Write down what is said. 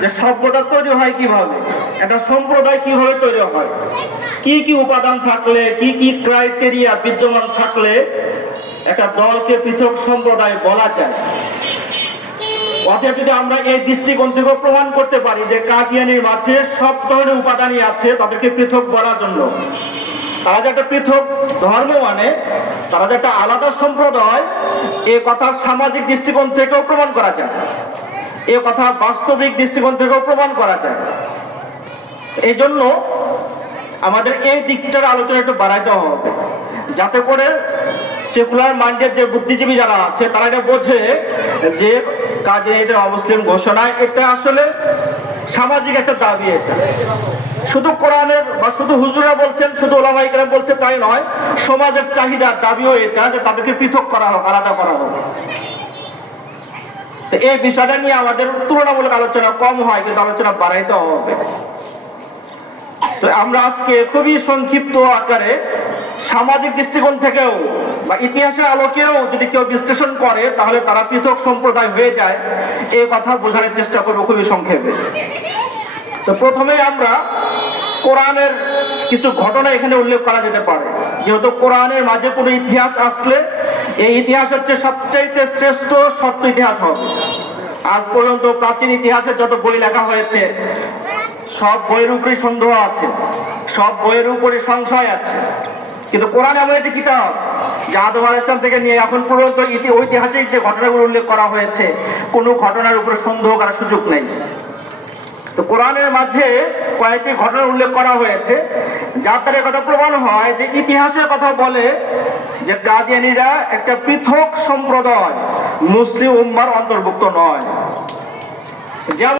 যে সভ্যতা তৈরি হয় কীভাবে? একটা সম্প্রদায় কীভাবে তৈরি হয়? কি কি উপাদান থাকলে, কি কি ক্রাইটেরিয়া বিদ্যমান থাকলে একটা দলকে পৃথক সম্প্রদায় বলা যায়? যদি আমরা এই দৃষ্টিকোণ থেকে প্রমাণ করতে পারি যে কাদিয়ানির মাঝে সব ধরনের উপাদানই আছে তাদেরকে পৃথক বলার জন্য। তারা একটা পৃথক ধর্ম মানে তারা একটা আলাদা সম্প্রদায়, এ কথা সামাজিক দৃষ্টিকোণ থেকেও প্রমাণ করা যায়। এ কথা বাস্তবিক দৃষ্টিকোণ থেকেও প্রমাণ করা যায়। এই জন্য আমাদের এই দিকটার আলোচনা একটু বাড়াইতে হবে। যাতে করে সেকুলার মাইন্ডের যে বুদ্ধিজীবী যারা আছে, তারা এটা বোঝে যে কাজে এটা অমুসলিম ঘোষণা, এটা আসলে সামাজিক একটা দাবি এটা। শুধু কোরআনের বা শুধু হুজুরা বলছেন, শুধু ওলামাইকরা বলছে তাই নয়, সমাজের চাহিদার দাবিও এটা যে তাদেরকে পৃথক করা হোক, আলাদা করা হোক। এই বিষয়টা নিয়ে আমাদের তুলনামূলক আলোচনা কম হয়, কিন্তু আলোচনা বাড়াইতে হবে। আমরা আজকে খুবই সংক্ষিপ্ত আকারে সামাজিক দৃষ্টিকোণ থেকেও বা ইতিহাসের আলোকেও যদি কেউ বিশ্লেষণ করে, তাহলে তারা পৃথক সম্প্রদায় হয়ে যায়। এই কথা বোঝানোর চেষ্টা করব খুবই সংক্ষেপে। তো প্রথমে আমরা কোরআনের কিছু ঘটনা এখানে উল্লেখ করা যেতে পারে। যেহেতু কোরআনের মাঝে কোনো ইতিহাস আসলে এই ইতিহাস হচ্ছে সবচাইতে শ্রেষ্ঠ সত্য ইতিহাস হবে আজ পর্যন্ত প্রাচীন ইতিহাসের যত বই লেখা হয়েছে, সব বইয়ের উপরে সন্দেহ আছে, সব বইয়ের উপরে সংশয় আছে। কিন্তু কোরআন এমন একটি কিতাব যে আদম আলাইসলাম থেকে নিয়ে এখন পর্যন্ত ইতি ঐতিহাসিক যে ঘটনাগুলো উল্লেখ করা হয়েছে, কোনো ঘটনার উপরে সন্দেহ করার সুযোগ নেই। তো কোরআনের মাঝে কয়েকটি ঘটনা উল্লেখ করা হয়েছে, যার দ্বারা কথা প্রমাণ হয় যে ইতিহাসের কথা বলে যে কাদিয়ানিরা একটা পৃথক সম্প্রদায় মুসলিম উম্মার অন্তর্ভুক্ত নয়। যেমন